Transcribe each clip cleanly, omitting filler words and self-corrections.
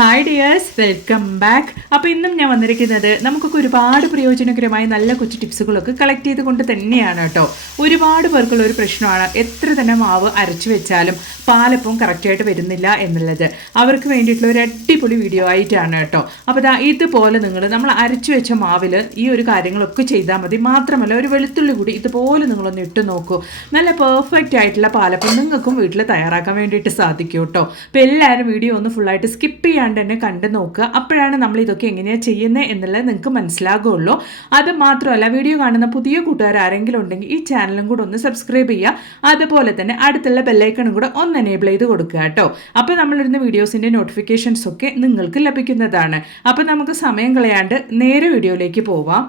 Hi dears, welcome back. അപ്പോൾ ഇന്നും ഞാൻ വന്നിരിക്കുന്നത് നമുക്കൊക്കെ ഒരുപാട് പ്രയോജനകരമായ നല്ല കൊച്ചു ടിപ്സുകളൊക്കെ കളക്ട് ചെയ്തുകൊണ്ട് തന്നെയാണ് കേട്ടോ. ഒരുപാട് പേർക്കുള്ള ഒരു പ്രശ്നമാണ് എത്ര തന്നെ മാവ് അരച്ചു വെച്ചാലും പാലപ്പം കറക്റ്റായിട്ട് വരുന്നില്ല എന്നുള്ളത്. അവർക്ക് വേണ്ടിയിട്ടുള്ള ഒരു അടിപൊളി വീഡിയോ ആയിട്ടാണ് കേട്ടോ. അപ്പോൾ ഇതുപോലെ നമ്മൾ അരച്ചു വെച്ച മാവിൽ ഈ ഒരു കാര്യങ്ങളൊക്കെ ചെയ്താൽ മതി. മാത്രമല്ല ഒരു വെളുത്തുള്ളി കൂടി ഇതുപോലെ നിങ്ങളൊന്ന് ഇട്ട് നോക്കൂ. നല്ല പെർഫെക്റ്റ് ആയിട്ടുള്ള പാലപ്പം നിങ്ങൾക്കും വീട്ടിൽ തയ്യാറാക്കാൻ വേണ്ടിയിട്ട് സാധിക്കും കേട്ടോ. അപ്പോൾ എല്ലാവരും വീഡിയോ ഒന്ന് ഫുള്ളായിട്ട് സ്കിപ്പ് ചെയ്യാണ്ട് തന്നെ കണ്ടു നോക്കുക. അപ്പോഴാണ് നമ്മൾ ഇതൊക്കെ എങ്ങനെയാണ് ചെയ്യുന്നത് എന്നുള്ളത് നിങ്ങൾക്ക് മനസ്സിലാകുള്ളൂ. അത് മാത്രമല്ല, വീഡിയോ കാണുന്ന പുതിയ കൂട്ടുകാർ ആരെങ്കിലും ഉണ്ടെങ്കിൽ ഈ ചാനലും കൂടെ ഒന്ന് സബ്സ്ക്രൈബ് ചെയ്യുക. അതുപോലെ തന്നെ അടുത്തുള്ള ബെല്ലൈക്കണും കൂടെ ഒന്ന് എനേബിൾ ചെയ്ത് കൊടുക്കുക കേട്ടോ. അപ്പോൾ നമ്മളിരുന്ന വീഡിയോസിൻ്റെ നോട്ടിഫിക്കേഷൻസ് ഒക്കെ നിങ്ങൾക്ക് ലഭിക്കുന്നതാണ്. അപ്പോൾ നമുക്ക് സമയം കളയാണ്ട് നേരെ വീഡിയോയിലേക്ക് പോവാം.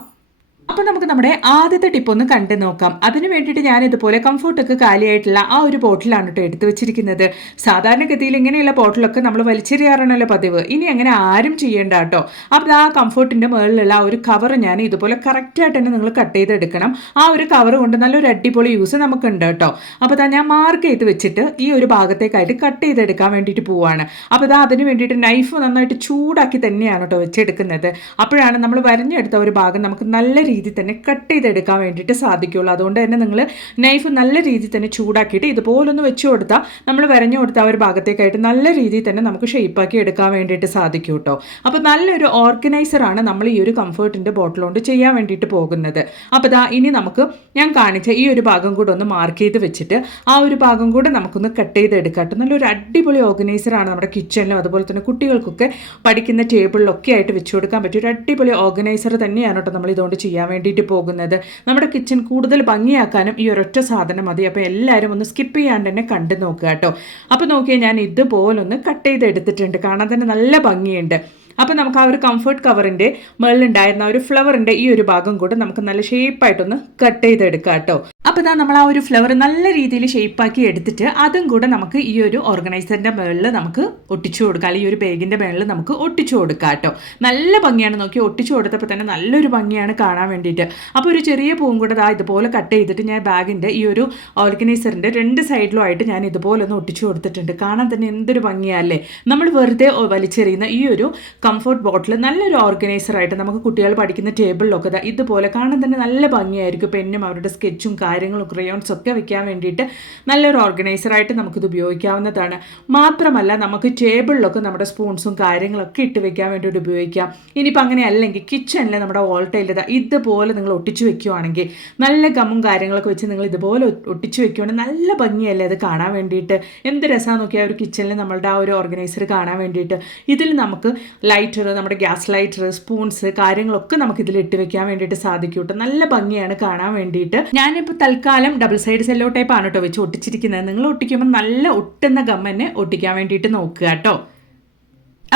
അപ്പോൾ നമുക്ക് നമ്മുടെ ആദ്യത്തെ ടിപ്പ് ഒന്ന് കണ്ടു നോക്കാം. അതിന് വേണ്ടിയിട്ട് ഞാൻ ഇതുപോലെ കംഫോർട്ടൊക്കെ കാലിയായിട്ടുള്ള ആ ഒരു ബോട്ടിലാണ് കേട്ടോ എടുത്തു വെച്ചിരിക്കുന്നത്. സാധാരണഗതിയിൽ ഇങ്ങനെയുള്ള ബോട്ടിലൊക്കെ നമ്മൾ വലിച്ചെറിയാറാണല്ലോ പതിവ്. ഇനി അങ്ങനെ ആരും ചെയ്യേണ്ട കേട്ടോ. അപ്പോൾ ആ കംഫോർട്ടിൻ്റെ മുകളിലുള്ള ആ ഒരു കവർ ഞാൻ ഇതുപോലെ കറക്റ്റായിട്ട് തന്നെ നിങ്ങൾ കട്ട് ചെയ്തെടുക്കണം. ആ ഒരു കവർ കൊണ്ട് നല്ലൊരു അടിപൊളി യൂസ് നമുക്കുണ്ട് കേട്ടോ. അപ്പോൾ ഞാൻ മാർക്ക് ചെയ്ത് വെച്ചിട്ട് ഈ ഒരു ഭാഗത്തേക്കായിട്ട് കട്ട് ചെയ്തെടുക്കാൻ വേണ്ടിയിട്ട് പോവുകയാണ്. അപ്പോൾ അതിന് വേണ്ടിയിട്ട് നൈഫ് നന്നായിട്ട് ചൂടാക്കി തന്നെയാണ് കേട്ടോ വെച്ചെടുക്കുന്നത്. അപ്പോഴാണ് നമ്മൾ വരഞ്ഞെടുത്ത ഒരു ഭാഗം നമുക്ക് നല്ല രീതിയിൽ തന്നെ കട്ട് ചെയ്തെടുക്കാൻ വേണ്ടിയിട്ട് സാധിക്കുള്ളൂ. അതുകൊണ്ട് തന്നെ നിങ്ങൾ നൈഫ് നല്ല രീതിയിൽ തന്നെ ചൂടാക്കിയിട്ട് ഇതുപോലൊന്ന് വെച്ച് കൊടുത്താൽ നമ്മൾ വരഞ്ഞു കൊടുത്ത ആ ഒരു ഭാഗത്തേക്കായിട്ട് നല്ല രീതിയിൽ തന്നെ നമുക്ക് ഷേപ്പാക്കി എടുക്കാൻ വേണ്ടിയിട്ട് സാധിക്കും കേട്ടോ. അപ്പോൾ നല്ലൊരു ഓർഗനൈസറാണ് നമ്മൾ ഈ ഒരു കംഫർട്ടിൻ്റെ ബോട്ടിൽ കൊണ്ട് ചെയ്യാൻ വേണ്ടിയിട്ട് പോകുന്നത്. അപ്പോൾ ഇനി നമുക്ക് ഞാൻ കാണിച്ച ഈ ഒരു ഭാഗം കൂടെ ഒന്ന് മാർക്ക് ചെയ്ത് വെച്ചിട്ട് ആ ഒരു ഭാഗം കൂടെ നമുക്കൊന്ന് കട്ട് ചെയ്തെടുക്കാം കേട്ടോ. നല്ലൊരു അടിപൊളി ഓർഗനൈസറാണ്. നമ്മുടെ കിച്ചണിലും അതുപോലെ തന്നെ കുട്ടികൾക്കൊക്കെ പഠിക്കുന്ന ടേബിളിലൊക്കെ ആയിട്ട് വെച്ച് കൊടുക്കാൻ പറ്റിയ ഒരു അടിപൊളി ഓർഗനൈസർ തന്നെയാണ് കേട്ടോ നമ്മൾ ഇതുകൊണ്ട് ചെയ്യാൻ വേണ്ടിയിട്ട് പോകുന്നത്. നമ്മുടെ കിച്ചൺ കൂടുതൽ ഭംഗിയാക്കാനും ഈ ഒരൊറ്റ സാധനം മതി. അപ്പോൾ എല്ലാവരും ഒന്ന് സ്കിപ്പ് ചെയ്യാണ്ട് തന്നെ കണ്ടു നോക്കുക കേട്ടോ. അപ്പോൾ നോക്കിയാൽ ഞാൻ ഇതുപോലൊന്ന് കട്ട് ചെയ്ത് എടുത്തിട്ടുണ്ട്. കാണാൻ തന്നെ നല്ല ഭംഗിയുണ്ട്. അപ്പോൾ നമുക്ക് ആ ഒരു കംഫർട്ട് കവറിൻ്റെ മുകളിലുണ്ടായിരുന്ന ഒരു ഫ്ലവറിൻ്റെ ഈ ഒരു ഭാഗം കൂടെ നമുക്ക് നല്ല ഷേപ്പായിട്ടൊന്ന് കട്ട് ചെയ്തെടുക്കാം കേട്ടോ. അപ്പോൾ നമ്മൾ ആ ഒരു ഫ്ലവർ നല്ല രീതിയിൽ ഷേപ്പാക്കി എടുത്തിട്ട് അതും കൂടെ നമുക്ക് ഈ ഒരു ഓർഗനൈസറിൻ്റെ മുകളിൽ നമുക്ക് ഒട്ടിച്ചു കൊടുക്കാം. അല്ലെങ്കിൽ ഈ ഒരു ബാഗിൻ്റെ മുകളിൽ നമുക്ക് ഒട്ടിച്ചു കൊടുക്കാം കേട്ടോ. നല്ല ഭംഗിയാണ്. നോക്കി ഒട്ടിച്ചു കൊടുത്തപ്പോൾ തന്നെ നല്ലൊരു ഭംഗിയാണ് കാണാൻ വേണ്ടിയിട്ട്. അപ്പോൾ ഒരു ചെറിയ പൂവും കൂടെ ഇതുപോലെ കട്ട് ചെയ്തിട്ട് ഞാൻ ബാഗിൻ്റെ ഈ ഒരു ഓർഗനൈസറിൻ്റെ രണ്ട് സൈഡിലുമായിട്ട് ഞാൻ ഇതുപോലെ ഒന്ന് ഒട്ടിച്ചു കൊടുത്തിട്ടുണ്ട്. കാണാൻ തന്നെ എന്തൊരു ഭംഗിയല്ലേ. നമ്മൾ വെറുതെ വലിച്ചെറിയുന്ന ഈ ഒരു കംഫർട്ട് ബോട്ടിൽ നല്ലൊരു ഓർഗനൈസറായിട്ട് നമുക്ക് കുട്ടികൾ പഠിക്കുന്ന ടേബിളിലൊക്കെ ഇതുപോലെ കാണാൻ തന്നെ നല്ല ഭംഗിയായിരിക്കും. പെന്നും അവരുടെ സ്കെച്ചും കാര്യങ്ങളും ക്രയോൺസും ഒക്കെ വെക്കാൻ വേണ്ടിയിട്ട് നല്ലൊരു ഓർഗനൈസറായിട്ട് നമുക്കിത് ഉപയോഗിക്കാവുന്നതാണ്. മാത്രമല്ല നമുക്ക് ടേബിളിലൊക്കെ നമ്മുടെ സ്പൂൺസും കാര്യങ്ങളൊക്കെ ഇട്ട് വെക്കാൻ വേണ്ടിയിട്ട് ഉപയോഗിക്കാം. ഇനിയിപ്പോൾ അങ്ങനെ അല്ലെങ്കിൽ കിച്ചണിൽ നമ്മുടെ ഓൾട്ടയിൽ ഇതുപോലെ നിങ്ങൾ ഒട്ടിച്ചു വെക്കുകയാണെങ്കിൽ നല്ല ഗമ്മും കാര്യങ്ങളൊക്കെ വെച്ച് നിങ്ങൾ ഇതുപോലെ ഒട്ടിച്ചു വെക്കുകയാണെങ്കിൽ നല്ല ഭംഗിയല്ലേ അത് കാണാൻ വേണ്ടിയിട്ട്. എന്ത് രസമാണെന്ന് നോക്കിയാൽ ഒരു കിച്ചണിൽ നമ്മളുടെ ആ ഒരു ഓർഗനൈസർ കാണാൻ വേണ്ടിയിട്ട്. ഇതിൽ നമുക്ക് ലൈറ്റർ, നമ്മുടെ ഗ്യാസ് ലൈറ്റർ, സ്പൂൺസ് കാര്യങ്ങളൊക്കെ നമുക്ക് ഇതിൽ ഇട്ട് വെക്കാൻ വേണ്ടിയിട്ട് സാധിക്കും കേട്ടോ. നല്ല ഭംഗിയാണ് കാണാൻ വേണ്ടിയിട്ട്. ഞാനിപ്പോൾ തൽക്കാലം ഡബിൾ സൈഡ് സെല്ലോ ടൈപ്പ് ആണ് കേട്ടോ വെച്ച് ഒട്ടിച്ചിരിക്കുന്നത്. നിങ്ങൾ ഒട്ടിക്കുമ്പോൾ നല്ല ഒട്ടുന്ന ഗമ്മനെ ഒട്ടിക്കാൻ വേണ്ടിയിട്ട് നോക്കുക കേട്ടോ.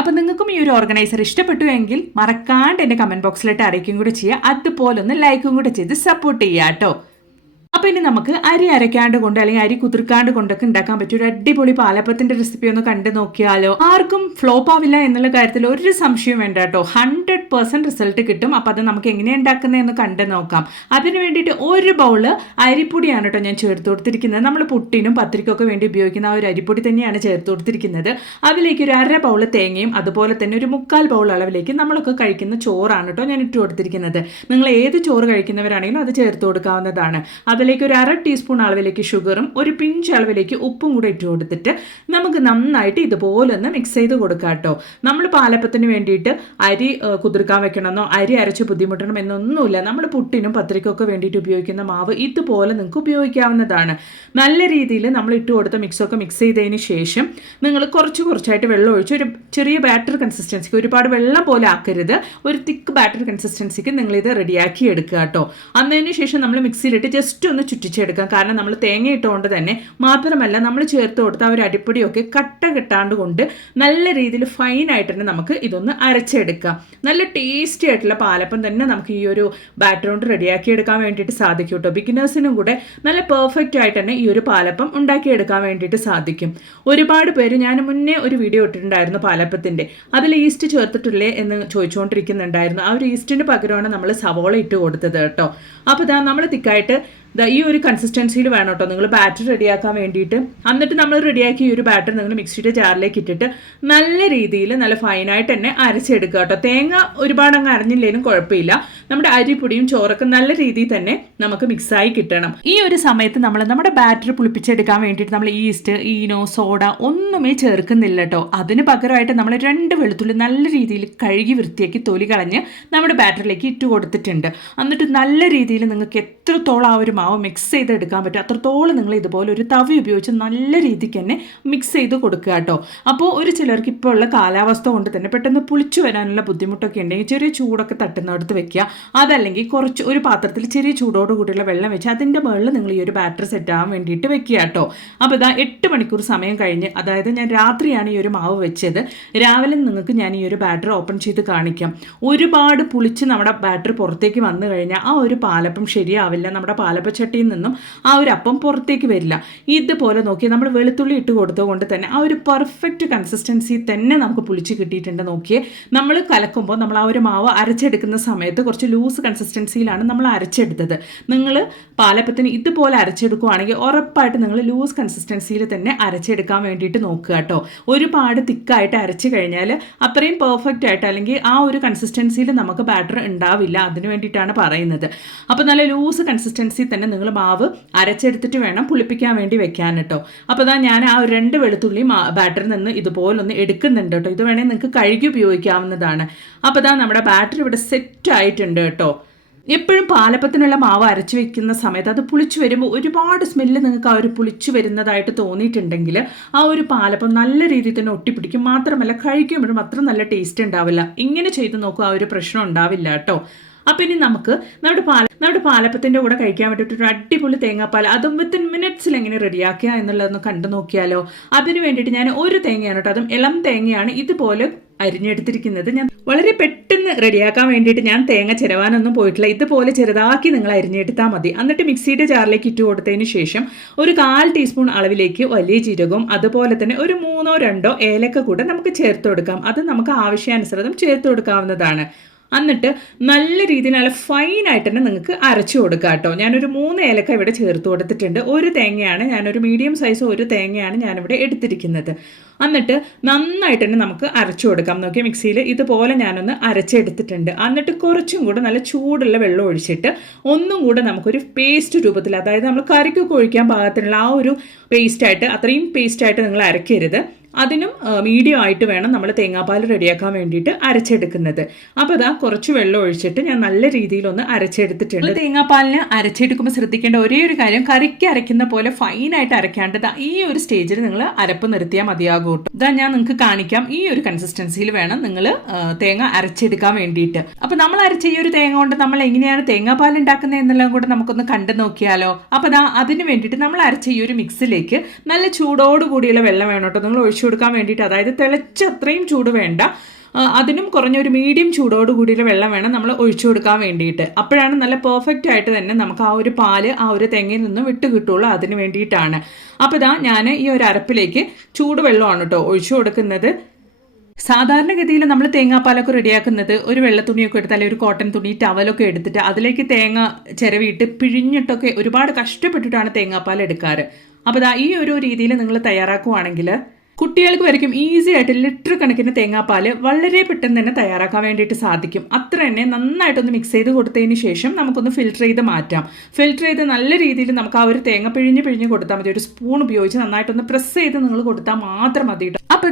അപ്പോൾ നിങ്ങൾക്കും ഈ ഒരു ഓർഗനൈസർ ഇഷ്ടപ്പെട്ടു എങ്കിൽ മറക്കാണ്ട് എൻ്റെ കമൻറ്റ് ബോക്സിലിട്ട് അറിയിക്കും കൂടെ ചെയ്യുക. അതുപോലെ ഒന്ന് ലൈക്കും കൂടെ ചെയ്ത് സപ്പോർട്ട് ചെയ്യുക കേട്ടോ. അപ്പോൾ ഇനി നമുക്ക് അരി അരയ്ക്കാണ്ട് കൊണ്ട് അല്ലെങ്കിൽ അരി കുതിർക്കാണ്ട് കൊണ്ടൊക്കെ ഉണ്ടാക്കാൻ പറ്റിയ ഒരു അടിപൊളി പാലപ്പത്തിൻ്റെ റെസിപ്പി ഒന്ന് കണ്ടു നോക്കിയാലോ. ആർക്കും ഫ്ലോപ്പ് ആവില്ല എന്നുള്ള കാര്യത്തിൽ ഒരു സംശയം വേണ്ട കേട്ടോ. 100% റിസൾട്ട് കിട്ടും. അപ്പോൾ അത് നമുക്ക് എങ്ങനെയാണ് ഉണ്ടാക്കുന്നതെന്ന് കണ്ടു നോക്കാം. അതിന് വേണ്ടിയിട്ട് ഒരു ബൗള് അരിപ്പൊടിയാണ് കേട്ടോ ഞാൻ ചേർത്ത് കൊടുത്തിരിക്കുന്നത്. നമ്മൾ പുട്ടിനും പത്തിരിക്കൊക്കെ വേണ്ടി ഉപയോഗിക്കുന്ന ആ ഒരു അരിപ്പൊടി തന്നെയാണ് ചേർത്ത് കൊടുത്തിരിക്കുന്നത്. അതിലേക്ക് ഒരു 1/2 ബൗള് തേങ്ങയും അതുപോലെ തന്നെ ഒരു 3/4 ബൗൾ അളവിലേക്ക് നമ്മളൊക്കെ കഴിക്കുന്ന ചോറാണ് കേട്ടോ ഞാൻ ഇട്ട് കൊടുത്തിരിക്കുന്നത്. നിങ്ങൾ ഏത് ചോറ് കഴിക്കുന്നവരാണെങ്കിലും അത് ചേർത്ത് കൊടുക്കാവുന്നതാണ്. അതിലേക്ക് ഒരു 1/2 ടീസ്പൂൺ അളവിലേക്ക് ഷുഗറും ഒരു പിഞ്ച് അളവിലേക്ക് ഉപ്പും കൂടെ ഇട്ട് കൊടുത്തിട്ട് നമുക്ക് നന്നായിട്ട് ഇതുപോലെ ഒന്ന് മിക്സ് ചെയ്ത് കൊടുക്കാം കേട്ടോ. നമ്മൾ പാലപ്പത്തിന് വേണ്ടിയിട്ട് അരി കുതിർക്കാൻ വെക്കണമെന്നോ അരി അരച്ച് ബുദ്ധിമുട്ടണം എന്നൊന്നുമില്ല. നമ്മൾ പുട്ടിനും പത്തിരിക്കൊക്കെ വേണ്ടിയിട്ട് ഉപയോഗിക്കുന്ന മാവ് ഇതുപോലെ നിങ്ങൾക്ക് ഉപയോഗിക്കാവുന്നതാണ്. നല്ല രീതിയിൽ നമ്മൾ ഇട്ട് കൊടുത്ത മിക്സൊക്കെ മിക്സ് ചെയ്തതിന് ശേഷം നിങ്ങൾ കുറച്ചായിട്ട് വെള്ളം ഒഴിച്ച് ഒരു ചെറിയ ബാറ്റർ കൺസിസ്റ്റൻസിക്ക്, ഒരുപാട് വെള്ളം പോലെ ആക്കരുത്, ഒരു തിക്ക് ബാറ്റർ കൺസിസ്റ്റൻസിക്ക് നിങ്ങളിത് റെഡിയാക്കി എടുക്കുക കേട്ടോ. അതിന് ശേഷം നമ്മൾ മിക്സിയിലിട്ട് ജസ്റ്റ് ഒന്ന് ചുറ്റിച്ചെടുക്കാം. കാരണം നമ്മൾ തേങ്ങ ഇട്ടുകൊണ്ട് തന്നെ. മാത്രമല്ല നമ്മൾ ചേർത്ത് കൊടുത്ത ആ ഒരു അരിപ്പൊടിയൊക്കെ കട്ട കെട്ടാണ്ട് കൊണ്ട് നല്ല രീതിയിൽ ഫൈനായിട്ട് തന്നെ നമുക്ക് ഇതൊന്ന് അരച്ചെടുക്കാം. നല്ല ടേസ്റ്റി ആയിട്ടുള്ള പാലപ്പം തന്നെ നമുക്ക് ഈ ഒരു ബാറ്റർ കൊണ്ട് റെഡിയാക്കി എടുക്കാൻ വേണ്ടിയിട്ട് സാധിക്കും കേട്ടോ. ബിഗിനേഴ്സിനും കൂടെ നല്ല പെർഫെക്റ്റ് ആയിട്ട് തന്നെ ഈ ഒരു പാലപ്പം ഉണ്ടാക്കിയെടുക്കാൻ വേണ്ടിയിട്ട് സാധിക്കും. ഒരുപാട് പേര് ഞാൻ മുന്നേ ഒരു വീഡിയോ ഇട്ടിട്ടുണ്ടായിരുന്നു പാലപ്പത്തിൻ്റെ. അതിൽ ഈസ്റ്റ് ചേർത്തിട്ടില്ലേ എന്ന് ചോദിച്ചുകൊണ്ടിരിക്കുന്നുണ്ടായിരുന്നു. ആ ഒരു ഈസ്റ്റിന് പകരമാണ് നമ്മൾ സവോള ഇട്ട് കൊടുത്തത് കേട്ടോ. അപ്പോൾ നമ്മൾ തിക്കായിട്ട് ഈ ഒരു കൺസിസ്റ്റൻസിയിൽ വേണം കേട്ടോ നിങ്ങൾ ബാറ്റർ റെഡിയാക്കാൻ വേണ്ടിയിട്ട്. എന്നിട്ട് നമ്മൾ റെഡിയാക്കി ഈ ഒരു ബാറ്റർ നിങ്ങൾ മിക്സിയുടെ ജാറിലേക്ക് ഇട്ടിട്ട് നല്ല രീതിയിൽ നല്ല ഫൈനായിട്ട് തന്നെ അരച്ചെടുക്കുക കേട്ടോ. തേങ്ങ ഒരുപാട് അങ്ങ് അരഞ്ഞില്ലേലും കുഴപ്പമില്ല. നമ്മുടെ അരിപ്പൊടിയും ചോറൊക്കെ നല്ല രീതിയിൽ തന്നെ നമുക്ക് മിക്സായി കിട്ടണം. ഈ ഒരു സമയത്ത് നമ്മൾ നമ്മുടെ ബാറ്റർ പുളിപ്പിച്ചെടുക്കാൻ വേണ്ടിയിട്ട് നമ്മൾ ഈസ്റ്റ്, ഈനോ, സോഡ ഒന്നുമേ ചേർക്കുന്നില്ല കേട്ടോ. അതിന് പകരമായിട്ട് നമ്മൾ 2 വെളുത്തുള്ളി നല്ല രീതിയിൽ കഴുകി വൃത്തിയാക്കി തൊലി കളഞ്ഞ് നമ്മുടെ ബാറ്ററിലേക്ക് ഇട്ട് കൊടുത്തിട്ടുണ്ട്. എന്നിട്ട് നല്ല രീതിയിൽ നിങ്ങൾക്ക് എത്രത്തോളം ആ ഒരു മാവ് മിക്സ് ചെയ്തെടുക്കാൻ പറ്റും അത്രത്തോളം നിങ്ങൾ ഇതുപോലെ ഒരു തവി ഉപയോഗിച്ച് നല്ല രീതിക്ക് തന്നെ മിക്സ് ചെയ്ത് കൊടുക്കുക കേട്ടോ. അപ്പോൾ ഒരു ചിലർക്ക് ഇപ്പോൾ ഉള്ള കാലാവസ്ഥ കൊണ്ട് തന്നെ പെട്ടെന്ന് പുളിച്ചു വരാനുള്ള ബുദ്ധിമുട്ടൊക്കെ ഉണ്ടെങ്കിൽ ചെറിയ ചൂടൊക്കെ തട്ടുന്നിടത്ത് വെക്കുക. അതല്ലെങ്കിൽ കുറച്ച് ഒരു പാത്രത്തിൽ ചെറിയ ചൂടോട് കൂടിയുള്ള വെള്ളം വെച്ച് അതിൻ്റെ മുകളിൽ നിങ്ങൾ ഈ ഒരു ബാറ്റർ സെറ്റ് ആവാൻ വേണ്ടിയിട്ട് വെക്കുക കേട്ടോ. അപ്പോൾ ഇതാ 8 മണിക്കൂർ സമയം കഴിഞ്ഞ്, അതായത് ഞാൻ രാത്രിയാണ് ഈ ഒരു മാവ് വെച്ചത്. രാവിലെ നിങ്ങൾക്ക് ഞാൻ ഈ ഒരു ബാറ്റർ ഓപ്പൺ ചെയ്ത് കാണിക്കാം. ഒരുപാട് പുളിച്ച് നമ്മുടെ ബാറ്റർ പുറത്തേക്ക് വന്നു കഴിഞ്ഞാൽ ആ ഒരു പാലപ്പം ശരിയാവില്ല. നമ്മുടെ പാലപ്പച്ചട്ടിയിൽ നിന്നും ആ ഒരു അപ്പം പുറത്തേക്ക് വരില്ല. ഇതുപോലെ നോക്കി നമ്മൾ വെളുത്തുള്ളി ഇട്ട് കൊടുത്തുകൊണ്ട് തന്നെ ആ ഒരു പെർഫെക്റ്റ് കൺസിസ്റ്റൻസി തന്നെ നമുക്ക് പുളിച്ച് കിട്ടിയിട്ടുണ്ട്. നോക്കിയേ, നമ്മൾ കലക്കുമ്പോൾ നമ്മൾ ആ ഒരു മാവ് അരച്ചെടുക്കുന്ന സമയത്ത് കുറച്ച് ലൂസ് കൺസിസ്റ്റൻസിയിലാണ് നമ്മൾ അരച്ചെടുത്തത്. നിങ്ങൾ പാലപ്പത്തിന് ഇതുപോലെ അരച്ചെടുക്കുകയാണെങ്കിൽ ഉറപ്പായിട്ട് നിങ്ങൾ ലൂസ് കൺസിസ്റ്റൻസിയിൽ തന്നെ അരച്ചെടുക്കാൻ വേണ്ടിയിട്ട് നോക്കുക കേട്ടോ. ഒരുപാട് തിക്കായിട്ട് അരച്ച് കഴിഞ്ഞാൽ അത്രയും പെർഫെക്റ്റ് ആയിട്ട് അല്ലെങ്കിൽ ആ ഒരു കൺസിസ്റ്റൻസിയിൽ നമുക്ക് ബാറ്റർ ഉണ്ടാവില്ല. അതിന് വേണ്ടിയിട്ടാണ് പറയുന്നത്. അപ്പോൾ നല്ല ലൂസ് കൺസിസ്റ്റൻസി തന്നെ നിങ്ങൾ മാവ് അരച്ചെടുത്തിട്ട് വേണം പുളിപ്പിക്കാൻ വേണ്ടി വെക്കാൻ കേട്ടോ. അപ്പോൾ ഞാൻ ആ 2 വെളുത്തുള്ളി ബാറ്ററിൽ നിന്ന് ഇതുപോലൊന്ന് എടുക്കുന്നുണ്ട് കേട്ടോ. ഇത് വേണമെങ്കിൽ നിങ്ങൾക്ക് കഴുകി ഉപയോഗിക്കാവുന്നതാണ്. അപ്പോൾ നമ്മുടെ ബാറ്റർ ഇവിടെ സെറ്റ് ആയിട്ടുണ്ട് കേട്ടോ. എപ്പോഴും പാലപ്പത്തിനുള്ള മാവ് അരച്ച് വെക്കുന്ന സമയത്ത് അത് പുളിച്ചു വരുമ്പോൾ ഒരുപാട് സ്മെല്ല് നിങ്ങൾക്ക് ആ ഒരു പുളിച്ചു വരുന്നതായിട്ട് തോന്നിയിട്ടുണ്ടെങ്കിൽ ആ ഒരു പാലപ്പം നല്ല രീതിയിൽ തന്നെ ഒട്ടിപ്പിടിക്കും. മാത്രമല്ല കഴിക്കുമ്പോഴും അത്ര നല്ല ടേസ്റ്റ് ഉണ്ടാവില്ല. ഇങ്ങനെ ചെയ്ത് നോക്കുക, ആ ഒരു പ്രശ്നം ഉണ്ടാവില്ല കേട്ടോ. അപ്പം ഇനി നമുക്ക് നമ്മുടെ പാലപ്പത്തിൻ്റെ കൂടെ കഴിക്കാൻ വേണ്ടിയിട്ട് ഒരു അടിപൊളി തേങ്ങാപ്പാൽ അതും വിത്തിൻ മിനിറ്റ്സിൽ എങ്ങനെ റെഡിയാക്കുക എന്നുള്ളതൊന്ന് കണ്ടു നോക്കിയാലോ. അതിന് വേണ്ടിയിട്ട് ഞാൻ ഒരു തേങ്ങയാണ് കേട്ടോ, അതും ഇളം തേങ്ങയാണ് ഇതുപോലെ അരിഞ്ഞെടുത്തിരിക്കുന്നത്. ഞാൻ വളരെ പെട്ടെന്ന് റെഡിയാക്കാൻ വേണ്ടിയിട്ട് ഞാൻ തേങ്ങ ചിരവാനൊന്നും പോയിട്ടില്ല. ഇതുപോലെ ചെറുതാക്കി നിങ്ങൾ അരിഞ്ഞെടുത്താൽ മതി. എന്നിട്ട് മിക്സിയുടെ ജാറിലേക്ക് ഇട്ട് കൊടുത്തതിന് ശേഷം ഒരു 1/4 ടീസ്പൂൺ അളവിലേക്ക് വലിയ ജീരകവും അതുപോലെ തന്നെ ഒരു 3 or 2 ഏലക്ക കൂടെ നമുക്ക് ചേർത്ത് കൊടുക്കാം. അത് നമുക്ക് ആവശ്യാനുസൃതം ചേർത്ത് കൊടുക്കാവുന്നതാണ്. എന്നിട്ട് നല്ല രീതിയിൽ നല്ല ഫൈനായിട്ട് തന്നെ നിങ്ങൾക്ക് അരച്ചു കൊടുക്കുക കേട്ടോ. ഞാനൊരു 3 ഏലക്ക ഇവിടെ ചേർത്ത് കൊടുത്തിട്ടുണ്ട്. ഒരു തേങ്ങയാണ്, ഞാനൊരു മീഡിയം സൈസ് ഒരു തേങ്ങയാണ് ഞാനിവിടെ എടുത്തിരിക്കുന്നത്. എന്നിട്ട് നന്നായിട്ട് തന്നെ നമുക്ക് അരച്ചു കൊടുക്കാം. നോക്കിയ മിക്സിയിൽ ഇതുപോലെ ഞാനൊന്ന് അരച്ചെടുത്തിട്ടുണ്ട്. എന്നിട്ട് കുറച്ചും കൂടെ നല്ല ചൂടുള്ള വെള്ളം ഒഴിച്ചിട്ട് ഒന്നും കൂടെ നമുക്കൊരു പേസ്റ്റ് രൂപത്തിൽ, അതായത് നമ്മൾ കറിക്കൊക്കെ ഒഴിക്കാൻ പാകത്തിനുള്ള ആ ഒരു പേസ്റ്റായിട്ട്, അത്രയും പേസ്റ്റായിട്ട് നിങ്ങൾ അരക്കരുത്. അതിനും മീഡിയം ആയിട്ട് വേണം നമ്മൾ തേങ്ങാപ്പാൽ റെഡിയാക്കാൻ വേണ്ടിയിട്ട് അരച്ചെടുക്കുന്നത്. അപ്പോൾ കുറച്ച് വെള്ളം ഒഴിച്ചിട്ട് ഞാൻ നല്ല രീതിയിലൊന്ന് അരച്ചെടുത്തിട്ടുണ്ട്. തേങ്ങാപ്പാലിന് അരച്ചെടുക്കുമ്പോൾ ശ്രദ്ധിക്കേണ്ട ഒരേ ഒരു കാര്യം, കറിക്ക് അരയ്ക്കുന്ന പോലെ ഫൈനായിട്ട് അരയ്ക്കാണ്ട് ഈ ഒരു സ്റ്റേജിൽ നിങ്ങൾ അരപ്പ് നിർത്തിയാൽ മതിയാകും കേട്ടോ. ഞാൻ നിങ്ങൾക്ക് കാണിക്കാം. ഈ ഒരു കൺസിസ്റ്റൻസിയിൽ വേണം നിങ്ങൾ തേങ്ങ അരച്ചെടുക്കാൻ വേണ്ടിയിട്ട്. അപ്പോൾ നമ്മൾ അരച്ച ഈ ഒരു തേങ്ങ കൊണ്ട് നമ്മൾ എങ്ങനെയാണ് തേങ്ങാപ്പാൽ ഉണ്ടാക്കുന്നത് എന്നെല്ലാം കൂടെ നമുക്കൊന്ന് കണ്ടു നോക്കിയാലോ. അപ്പോൾ അതിന് വേണ്ടിയിട്ട് നമ്മൾ അരച്ച ഈ ഒരു മിക്സിലേക്ക് നല്ല ചൂടോടുകൂടിയുള്ള വെള്ളം വേണം കേട്ടോ നിങ്ങൾ ഒഴിച്ചു കൊടുക്കാൻ വേണ്ടിയിട്ട്. അതായത് തിളച്ച അത്രയും ചൂട് വേണ്ട, അതിനും കുറഞ്ഞൊരു മീഡിയം ചൂടോട് കൂടിയുള്ള വെള്ളം വേണം നമ്മൾ ഒഴിച്ചു കൊടുക്കാൻ വേണ്ടിയിട്ട്. അപ്പോഴാണ് നല്ല പെർഫെക്റ്റ് ആയിട്ട് തന്നെ നമുക്ക് ആ ഒരു പാല് ആ ഒരു തെങ്ങയിൽ നിന്ന് വിട്ട് കിട്ടുള്ളൂ. അതിന് വേണ്ടിയിട്ടാണ്. അപ്പോൾ ഞാൻ ഈ ഒരു അരപ്പിലേക്ക് ചൂടുവെള്ളമാണ് കേട്ടോ ഒഴിച്ചു കൊടുക്കുന്നത്. സാധാരണഗതിയിൽ നമ്മൾ തേങ്ങാപ്പാലൊക്കെ റെഡിയാക്കുന്നത് ഒരു വെള്ള തുണിയൊക്കെ എടുത്ത് അല്ലെങ്കിൽ ഒരു കോട്ടൺ തുണി ടവലൊക്കെ എടുത്തിട്ട് അതിലേക്ക് തേങ്ങ ചിരവിയിട്ട് പിഴിഞ്ഞിട്ടൊക്കെ ഒരുപാട് കഷ്ടപ്പെട്ടിട്ടാണ് തേങ്ങാപ്പാൽ എടുക്കാറ്. അപ്പോൾ ഈ ഒരു രീതിയിൽ നിങ്ങൾ തയ്യാറാക്കുവാണെങ്കിൽ കുട്ടികൾക്ക് വരയ്ക്കും ഈസി ആയിട്ട് ലിറ്റർ കണക്കിന് തേങ്ങാപ്പാൽ വളരെ പെട്ടെന്ന് തന്നെ തയ്യാറാക്കാൻ വേണ്ടിയിട്ട് സാധിക്കും. അത്ര തന്നെ നന്നായിട്ടൊന്ന് മിക്സ് ചെയ്ത് കൊടുത്തതിന് ശേഷം നമുക്കൊന്ന് ഫിൽറ്റർ ചെയ്ത് മാറ്റാം. ഫിൽറ്റർ ചെയ്ത് നല്ല രീതിയിൽ നമുക്ക് ആ ഒരു തേങ്ങ പിഴിഞ്ഞ് കൊടുത്താൽ മതി. ഒരു സ്പൂൺ ഉപയോഗിച്ച് നന്നായിട്ടൊന്ന് പ്രസ് ചെയ്ത് നിങ്ങൾ കൊടുത്താൽ മാത്രം മതി. അപ്പോൾ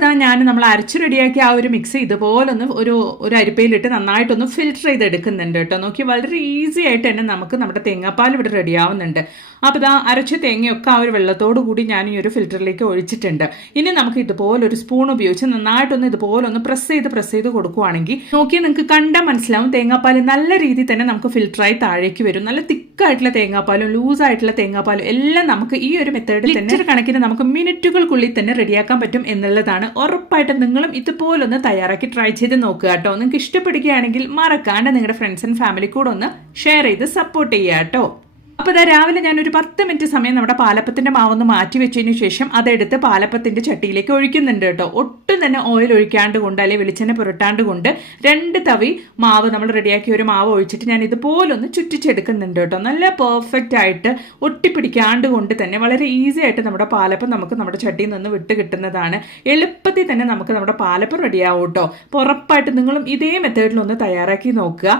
നമ്മൾ അരച്ച് റെഡിയാക്കി ആ ഒരു മിക്സ് ഇതുപോലൊന്ന് ഒരു അരിപ്പയിലിട്ട് നന്നായിട്ടൊന്ന് ഫിൽറ്റർ ചെയ്ത് എടുക്കുന്നുണ്ട് കേട്ടോ. നോക്കി വളരെ ഈസി ആയിട്ട് തന്നെ നമുക്ക് നമ്മുടെ തേങ്ങാപ്പാൽ ഇവിടെ റെഡിയാവുന്നുണ്ട്. അപ്പോൾ അരച്ച തേങ്ങയൊക്കെ ആ ഒരു വെള്ളത്തോടു കൂടി ഞാൻ ഈ ഒരു ഫിൽറ്ററിലേക്ക് ഒഴിച്ചിട്ടുണ്ട്. ഇനി നമുക്ക് ഇതുപോലെ ഒരു സ്പൂൺ ഉപയോഗിച്ച് നന്നായിട്ടൊന്ന് ഇതുപോലൊന്ന് പ്രസ് ചെയ്ത് കൊടുക്കുവാണെങ്കിൽ നോക്കിയാൽ നിങ്ങൾക്ക് കണ്ടാൽ മനസ്സിലാവും തേങ്ങാപ്പാൽ നല്ല രീതിയിൽ തന്നെ നമുക്ക് ഫിൽറ്ററായി താഴേക്ക് വരും. നല്ല തിക്കായിട്ടുള്ള തേങ്ങാപ്പാലും ലൂസായിട്ടുള്ള തേങ്ങാപ്പാലും എല്ലാം നമുക്ക് ഈ ഒരു മെത്തേഡിൽ തന്നെ കണക്കിന് നമുക്ക് മിനിറ്റുകൾക്കുള്ളിൽ തന്നെ റെഡിയാക്കാൻ പറ്റും എന്നുള്ളതാണ്. ഉറപ്പായിട്ടും നിങ്ങളും ഇതുപോലൊന്ന് തയ്യാറാക്കി ട്രൈ ചെയ്ത് നോക്കുക കേട്ടോ. നിങ്ങൾക്ക് ഇഷ്ടപ്പെടുകയാണെങ്കിൽ മറക്കാണ്ട് നിങ്ങളുടെ ഫ്രണ്ട്സ് ആൻഡ് ഫാമിലി കൂടെ ഒന്ന് ഷെയർ ചെയ്ത് സപ്പോർട്ട് ചെയ്യുക കേട്ടോ. അപ്പോൾ ഇതാ രാവിലെ ഞാനൊരു 10 മിനിറ്റ് സമയം നമ്മുടെ പാലപ്പത്തിൻ്റെ മാവൊന്ന് മാറ്റി വെച്ചതിന് ശേഷം അതെടുത്ത് പാലപ്പത്തിൻ്റെ ചട്ടിയിലേക്ക് ഒഴിക്കുന്നുണ്ട് കേട്ടോ. ഒട്ടും തന്നെ ഓയിൽ ഒഴിക്കാണ്ട് കൊണ്ട് അല്ലെങ്കിൽ വെളിച്ചെണ്ണ പുരട്ടാണ്ട് കൊണ്ട് 2 തവി മാവ് നമ്മൾ റെഡിയാക്കിയ ഒരു മാവ് ഒഴിച്ചിട്ട് ഞാൻ ഇതുപോലൊന്ന് ചുറ്റിച്ചെടുക്കുന്നുണ്ട് കേട്ടോ. നല്ല പെർഫെക്റ്റ് ആയിട്ട് ഒട്ടിപ്പിടിക്കാണ്ട് കൊണ്ട് തന്നെ വളരെ ഈസി ആയിട്ട് നമ്മുടെ പാലപ്പം നമുക്ക് നമ്മുടെ ചട്ടിയിൽ നിന്ന് വിട്ട് കിട്ടുന്നതാണ്. എളുപ്പത്തിൽ തന്നെ നമുക്ക് നമ്മുടെ പാലപ്പം റെഡിയാവും കേട്ടോ. അപ്പോൾ ഉറപ്പായിട്ട് നിങ്ങളും ഇതേ മെത്തേഡിലൊന്ന് തയ്യാറാക്കി നോക്കുക.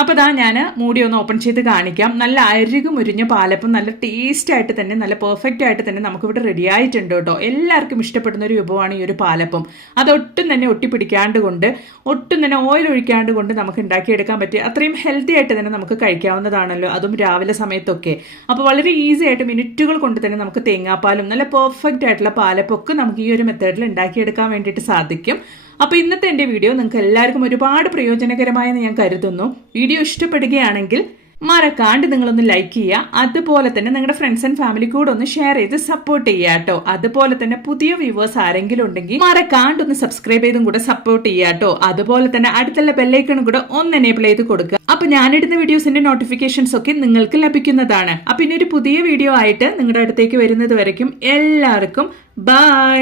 അപ്പോൾ ഇതാ ഞാൻ മൂടി ഒന്ന് ഓപ്പൺ ചെയ്ത് കാണിക്കാം. നല്ല അരികു മുരിഞ്ഞ പാലപ്പം നല്ല ടേസ്റ്റ് ആയിട്ട് തന്നെ നല്ല പെർഫെക്റ്റ് ആയിട്ട് തന്നെ നമുക്കിവിടെ റെഡി ആയിട്ടുണ്ട് കേട്ടോ. എല്ലാവർക്കും ഇഷ്ടപ്പെടുന്ന ഒരു വിഭവമാണ് ഈ ഒരു പാലപ്പം. അതൊട്ടും തന്നെ ഒട്ടിപ്പിടിക്കാണ്ട് കൊണ്ട് ഒട്ടും തന്നെ ഓയിൽ ഒഴിക്കാണ്ട് കൊണ്ട് നമുക്ക് ഉണ്ടാക്കിയെടുക്കാൻ പറ്റിയ അത്രയും ഹെൽത്തി ആയിട്ട് തന്നെ നമുക്ക് കഴിക്കാവുന്നതാണല്ലോ, അതും രാവിലെ സമയത്തൊക്കെ. അപ്പോൾ വളരെ ഈസി ആയിട്ട് മിനിറ്റുകൾ കൊണ്ട് തന്നെ നമുക്ക് തേങ്ങാപ്പാലും നല്ല പെർഫെക്റ്റ് ആയിട്ടുള്ള പാലപ്പൊക്കെ നമുക്ക് ഈ ഒരു മെത്തേഡിൽ ഉണ്ടാക്കിയെടുക്കാൻ വേണ്ടിയിട്ട് സാധിക്കും. അപ്പോൾ ഇന്നത്തെ എൻ്റെ വീഡിയോ നിങ്ങൾക്ക് എല്ലാവർക്കും ഒരുപാട് പ്രയോജനകരമായെന്ന് ഞാൻ കരുതുന്നു. വീഡിയോ ഇഷ്ടപ്പെടുകയാണെങ്കിൽ മറക്കാണ്ട് നിങ്ങളൊന്ന് ലൈക്ക് ചെയ്യുക. അതുപോലെ തന്നെ നിങ്ങളുടെ ഫ്രണ്ട്സ് ആൻഡ് ഫാമിലി കൂടെ ഒന്ന് ഷെയർ ചെയ്ത് സപ്പോർട്ട് ചെയ്യുക കേട്ടോ. അതുപോലെ തന്നെ പുതിയ വ്യൂവേഴ്സ് ആരെങ്കിലും ഉണ്ടെങ്കിൽ മറക്കാണ്ട് ഒന്ന് സബ്സ്ക്രൈബ് ചെയ്തും കൂടെ സപ്പോർട്ട് ചെയ്യുക കേട്ടോ. അതുപോലെ തന്നെ അടുത്തുള്ള ബെല്ലൈക്കണും കൂടെ ഒന്ന് എനേബിൾ ചെയ്ത് കൊടുക്കുക. അപ്പൊ ഞാനിടുന്ന വീഡിയോസിന്റെ നോട്ടിഫിക്കേഷൻസ് ഒക്കെ നിങ്ങൾക്ക് ലഭിക്കുന്നതാണ്. അപ്പൊ ഇനി ഒരു പുതിയ വീഡിയോ ആയിട്ട് നിങ്ങളുടെ അടുത്തേക്ക് വരുന്നത് വരയ്ക്കും എല്ലാവർക്കും ബൈ.